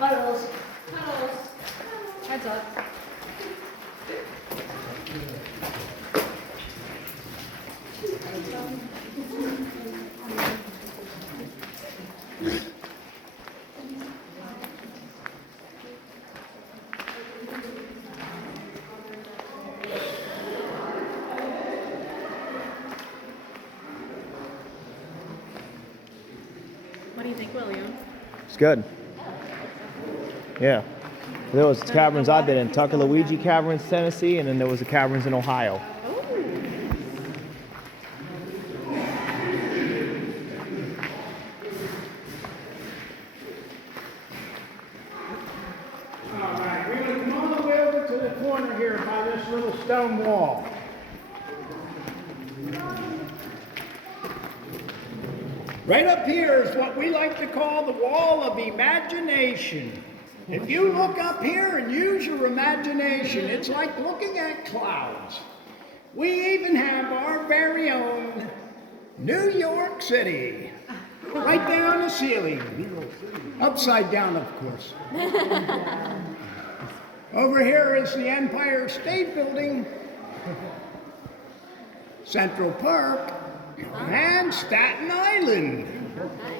Puddles. Puddles. Heads up. What do you think, William? It's good. Yeah. There was caverns I did in Tuckaluigi Caverns, Tennessee, and then there was the caverns in Ohio. Alright, we're going to come all the way over to the corner here by this little stone wall. Right up here is what we like to call the wall of imagination. If you look up here and use your imagination, it's like looking at clouds. We even have our very own New York City. Right there on the ceiling. Upside down, of course. Over here is the Empire State Building, Central Park, and Staten Island.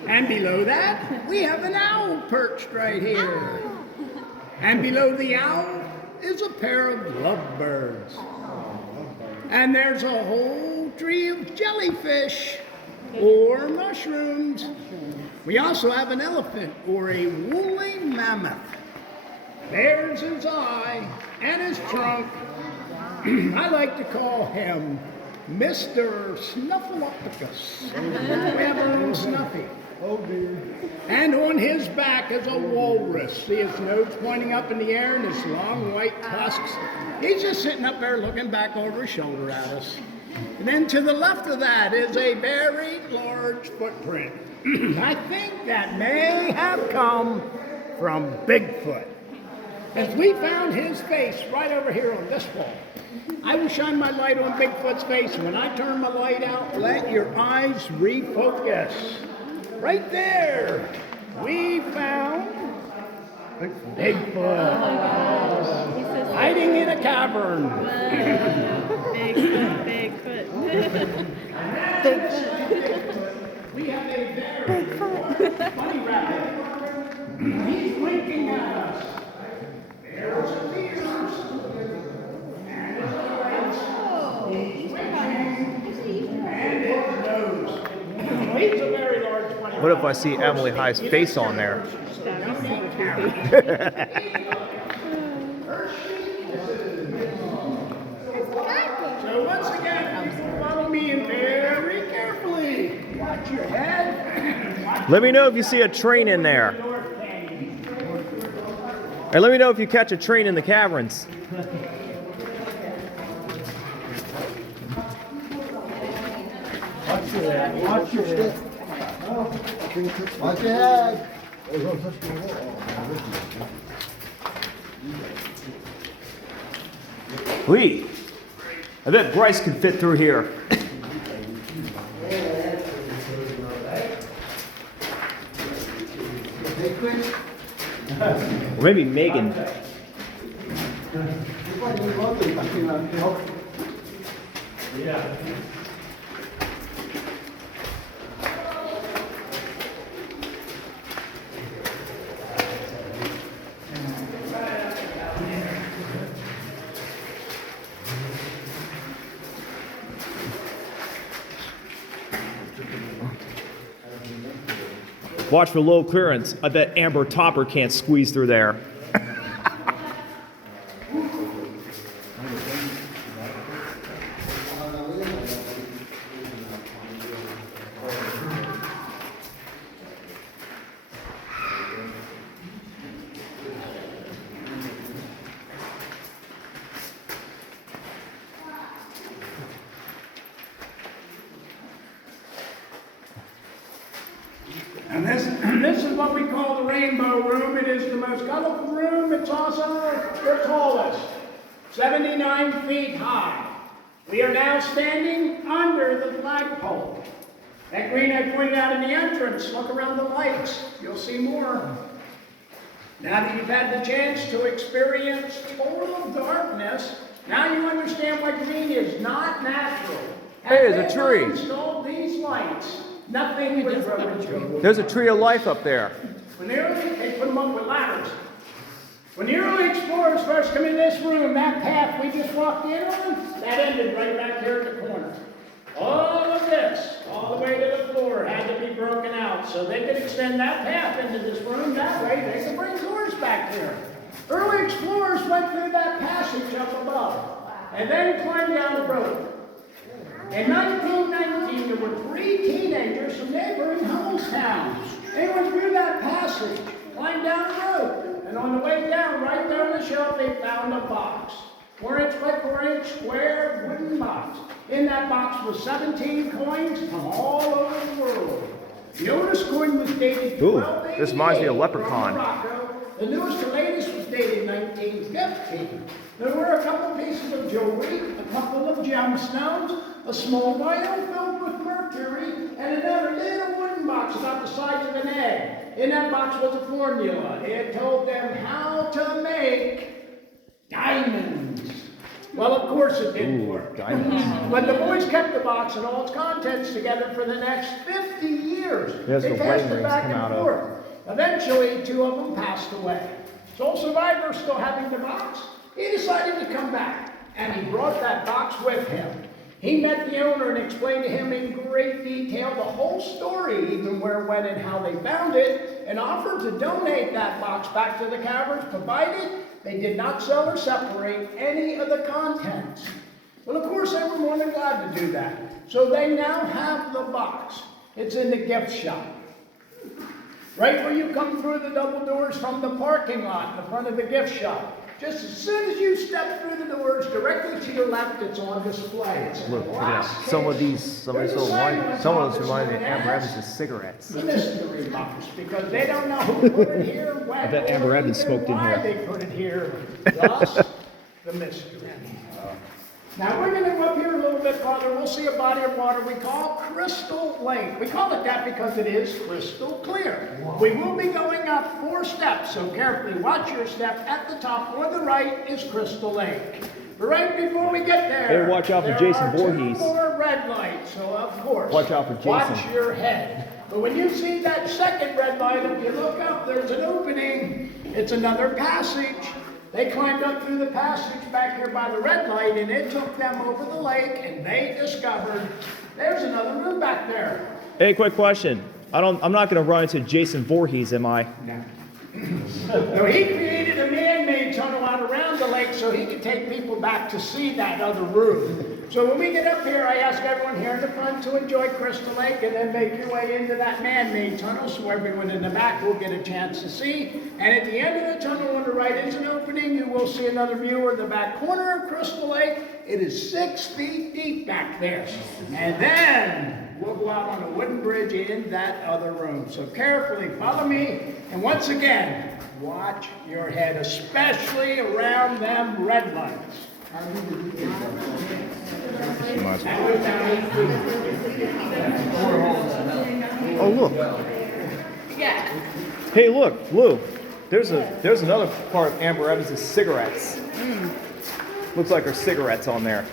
And below that, we have an owl perched right here. And below the owl is a pair of lovebirds. And there's a whole tree of jellyfish or mushrooms. We also have an elephant or a woolly mammoth. There's his eye and his trunk. I like to call him Mr. Snuffleupagus. We have our own Snuffy. Oh dear. And on his back is a walrus. See his nose pointing up in the air and his long white tusks. He's just sitting up there looking back over his shoulder at us. And then to the left of that is a very large footprint. I think that may have come from Bigfoot. As we found his face right over here on this wall. I will shine my light on Bigfoot's face. When I turn my light out, let your eyes refocus. Right there, we found Bigfoot hiding in a cavern. Bigfoot. We have a very funny rabbit. He's winking at us. There's his ears and his eyes. He's winking and his nose. He's a very large funny What if I see Emily High's face on there? So once again, follow me in very carefully. Watch your head. Let me know if you see a train in there. And let me know if you catch a train in the caverns. Watch your head. Watch your head. Watch your head. Lee, I bet Bryce could fit through here. Or maybe Megan. Yeah. Watch for low clearance. I bet Amber Topper can't squeeze through there. And this is what we call the Rainbow Room. It is the most colorful room. It's also the tallest, 79 feet high. We are now standing under the flagpole. That green I pointed out in the entrance. Look around the lights. You'll see more. Now that you've had the chance to experience total darkness, now you understand why green is not natural. Hey, Had there's a they tree. not installed these lights, nothing would grow in tree. There's a tree of life up there. When the early, they put them up with ladders. When the early explorers first come in this room, that path we just walked in on, that ended right back here at the corner. All of this, all the way to the floor, had to be broken out so they could extend that path into this room. That way they could bring doors back here. Early explorers went through that passage up above and then climbed down the road. In 1919, there were 3 teenagers from neighboring Hummlestown. They went through that passage, climbed down the road, and on the way down, right there on the shelf, they found a box. 4-inch by 4-inch square wooden box. In that box was 17 coins from all over the world. The oldest coin was dated Ooh, 1288 this reminds me of from Leprechaun. Morocco. The newest and latest was dated 1915. There were a couple pieces of jewelry, a couple of gemstones, a small vial filled with mercury, and another little wooden box about the size of an egg. In that box was a formula. It told them how to make diamonds. Well, of course it didn't work. Diamonds. But the boys kept the box and all its contents together for the next 50 years. There's They the passed wedding it rings back come and out of. forth. Eventually, 2 of them passed away. Sole survivor, still having the box, he decided to come back, and he brought that box with him. He met the owner and explained to him in great detail the whole story, even where, when, and how they found it, and offered to donate that box back to the Caverns, provided they did not sell or separate any of the contents. Well, of course, they were more than glad to do that. So they now have the box. It's in the gift shop. Right where you come through the double doors from the parking lot in the front of the gift shop. Just as soon as you step through the doors, directly to your left, it's on display. It's in Look, a look at glass that. case. Some of these There's a little sign wine, on some top of those remind me of that Amber says, Evans' cigarettes. The mystery box, because they don't know who put it here, when, I bet Amber or Evans even smoked in why here. they put it here. Thus, the mystery. Now we're going to go up here a little bit farther. We'll see a body of water we call Crystal Lake. We call it that because it is crystal clear. We will be going up 4 steps, so carefully watch your step. At the top on the right is Crystal Lake. But right before we get there, Hey, watch out for Jason Voorhees. There are 2 more red lights, so of course, Watch out for Jason. watch your head. But when you see that second red light, if you look up, there's an opening. It's another passage. They climbed up through the passage back here by the red light, and it took them over the lake, and they discovered there's another room back there. Hey, quick question. I'm not going to run into Jason Voorhees, am I? No. So he created a man-made tunnel out around the lake so he could take people back to see that other room. So when we get up here, I ask everyone here in the front to enjoy Crystal Lake and then make your way into that man-made tunnel so everyone in the back will get a chance to see. And at the end of the tunnel on the right is an opening. You will see another view of the back corner of Crystal Lake. It is 6 feet deep back there. And then we'll go out on a wooden bridge in that other room. So carefully follow me. And once again, watch your head, especially around them red lights. Oh, look. Yeah. Hey, look, Lou. There's another part of Amber Evans' cigarettes. Looks like her cigarettes on there.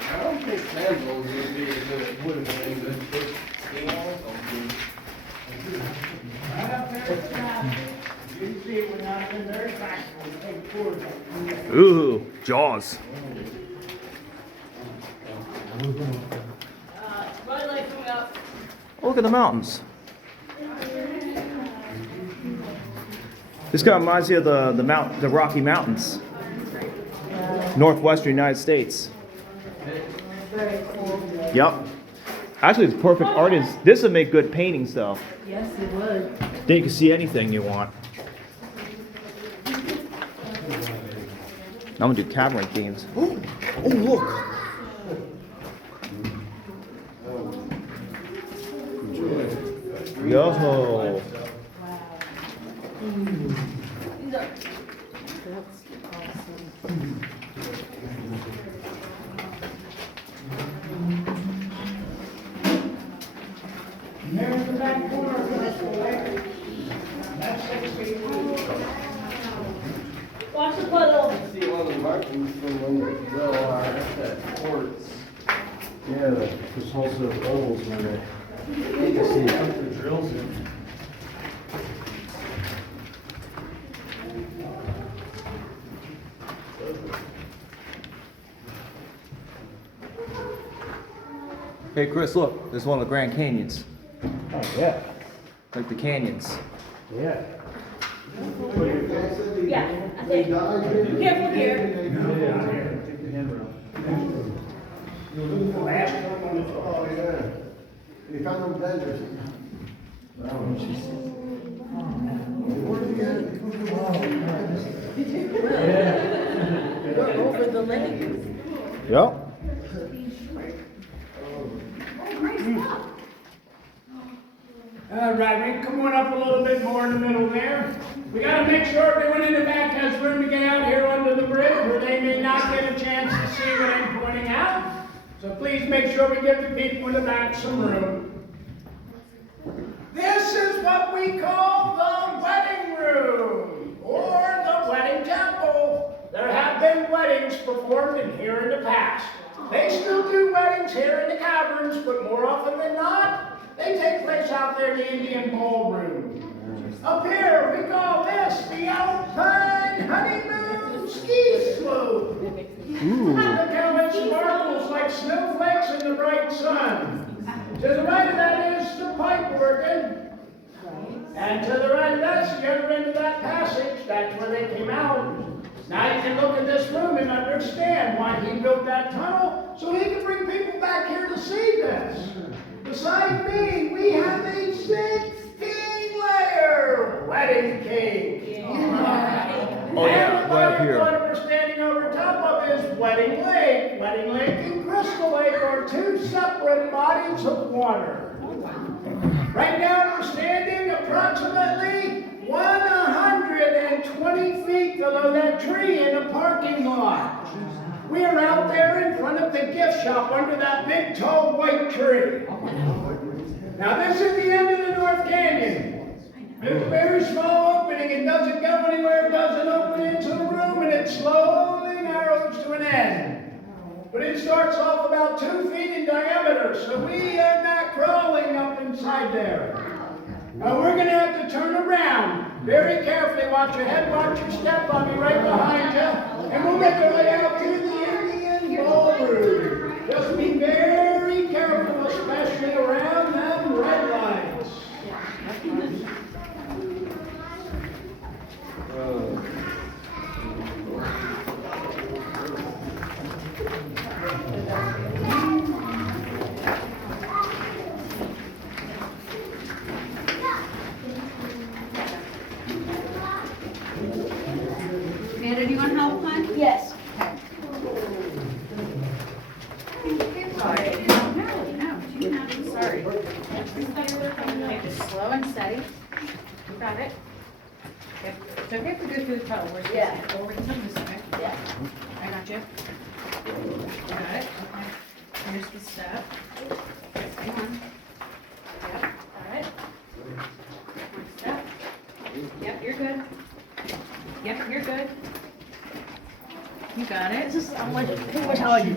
I don't think sandals would be as good as would have been good. Skin on something. Right up there at the top. You see it, we're not in very fast. We'll take tours of it. Ooh, Jaws. Twilight coming up. Look at the mountains. This kind of reminds me of the Rocky Mountains, northwestern United States. Yep. Actually, it's perfect artist. This would make good paintings, though. Yes, it would. Then you can see anything you want. I'm gonna do Cavern themes. Oh, look. Yo. And there's the back corner of Crystal Lake. That's 6 feet. Watch the puddle. See one of the markings from when you go that's that quartz. Yeah, there's also ovals in there. You can see it. Put the drills in. Hey Chris, look, there's one of the Grand Canyons. Oh, yeah. Like the canyons. Yeah. Yeah, I think. Careful here. Take the handrail. The last one on the floor. Oh, yeah. You found them blenders. Over the lake. Yep. All right, man, come on up a little bit more in the middle there. We gotta make sure everyone in the back has room to get out here under the bridge where they may not get a chance to see what I'm pointing out. So please make sure we give the people in the back some room. This is what we call the wedding room, or the wedding temple. There have been weddings performed in here in the past. They still do weddings here in the Caverns, but more often than not, they take place out there in the Indian ballroom. Up here, we call this the Alpine Honeymoon Ski Slope. Look how it sparkles like snowflakes in the bright sun. To the right of that is the pipe organ. And to the right of that's the other end of that passage. That's where they came out. Now you can look at this room and understand why he built that tunnel, so he could bring people back here to see this. Beside me, we have a 16-layer wedding cake. Oh yeah, And right up here. what we're standing over top of is Wedding Lake. Wedding Lake and Crystal Lake are two separate bodies of water. Right now we're standing approximately 120 feet below that tree in a parking lot. We are out there in front of the gift shop under that big tall white tree. Now this is the end of the North Canyon. There's a very small opening. It doesn't go anywhere. It doesn't open into the room, and it slowly narrows to an end. But it starts off about 2 feet in diameter, so we are not crawling up inside there. Now we're going to have to turn around very carefully. Watch your head, watch your step. I'll be right behind you, and we'll make our way out to the Indian ballroom. Just be very careful, especially around them red lights. Amanda, do you want help, hon? Yes. Sorry. No, you're not sorry. Just slow and steady. You got it. Okay. It's okay if we go through the tunnel. We're Yeah. over the tunnel this way. Yeah. I got you. Got it. Okay. Here's the step. Hang on. Yep. Got it. One step. Yep, you're good. Yep, you're good. You got it. This is pretty much how I do.